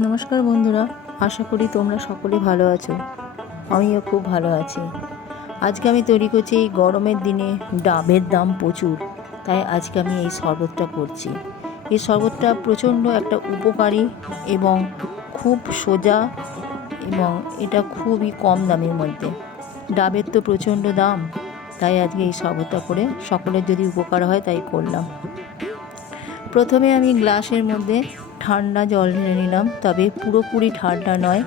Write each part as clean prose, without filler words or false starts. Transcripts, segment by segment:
নমস্কার বন্ধুরা, আশা করি তোমরা সকলে ভালো আছো। আমিও খুব ভালো আছি। আজকে আমি তৈরি করছি, এই গরমের দিনে ডাবের দাম প্রচুর, তাই আজকে আমি এই শরবতটা করছি। এই শরবতটা প্রচণ্ড একটা উপকারী এবং খুব সোজা, এবং এটা খুবই কম দামের মধ্যে। ডাবের তো প্রচণ্ড দাম, তাই আজকে এই শরবতটা করে সকলের যদি উপকার হয় তাই করলাম। প্রথমে আমি গ্লাসের মধ্যে ঠান্ডা জল ঢেলে নিলাম, তবে পুরোপুরি ঠান্ডা নয়,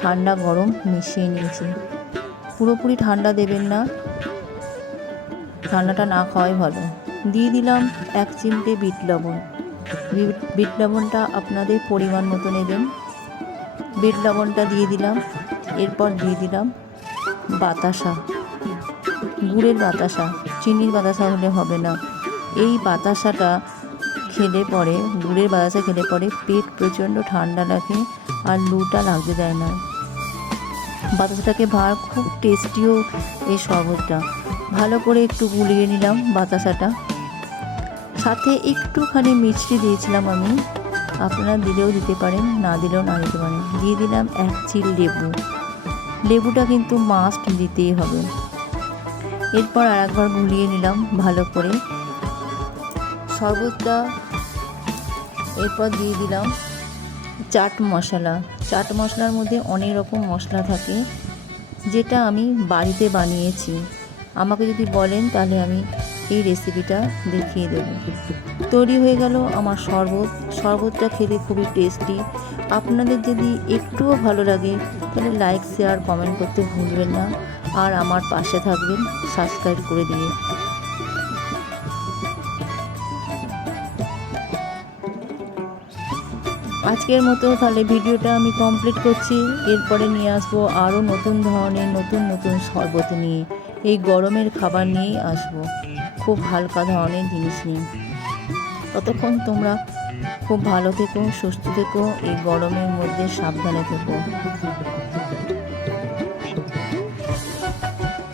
ঠান্ডা গরম মিশিয়ে নিয়েছি। পুরোপুরি ঠান্ডা দেবেন না, ঠান্ডাটা না খাওয়াই ভালো। দিয়ে দিলাম 1 চিমটে বিট লবণ। বিট লবণটা আপনাদের পরিমাণ মতো নেবেন। বিট লবণটা দিয়ে দিলাম। এরপর দিয়ে দিলাম বাতাসা, গুড়ের বাতাসা, চিনির বাতাসা হলে হবে না। এই বাতাসাটা খেলে পরে, গুড়ের বাতাসা খেলে পরে পেট প্রচণ্ড ঠান্ডা লাগে আর লুটা লাগতে দেয় না। বাতাসাটাকে খুব টেস্টিও এই শরবতটা। ভালো করে একটু গুলিয়ে নিলাম বাতাসাটা। সাথে একটুখানি মিষ্টি দিয়েছিলাম আমি, আপনারা দিলেও দিতে পারেন, না দিলেও না দিতে পারেন। দিয়ে দিলাম 1 চিল লেবু। লেবুটা কিন্তু মাস্ট দিতেই হবে। এরপর আর একবার গুলিয়ে নিলাম ভালো করে শরবতটা। এরপর দিয়ে দিলাম চাট মশলা। চাট মশলার মধ্যে অনেক রকম মশলা থাকে, যেটা আমি বাড়িতে বানিয়েছি। আমাকে যদি বলেন তাহলে আমি এই রেসিপিটা দেখিয়ে দেব। তৈরি হয়ে গেল আমার শরবত। শরবতটা খেতে খুবই টেস্টি। আপনাদের যদি একটুও ভালো লাগে তাহলে লাইক, শেয়ার, কমেন্ট করতে ভুলবেন না। আর আমার পাশে থাকবেন সাবস্ক্রাইব করে দিয়ে। আজকের মতো তাহলে ভিডিওটা আমি কমপ্লিট করছি। এরপরে নিয়ে আসবো আরও নতুন ধরনের নতুন শরবত নিয়ে। এই গরমের খাবার নিয়েই আসবো, খুব হালকা ধরনের জিনিস নিয়ে। ততক্ষণ তোমরা খুব ভালো থেকো, সুস্থ থেকো, এই গরমের মধ্যে সাবধানে থেকো।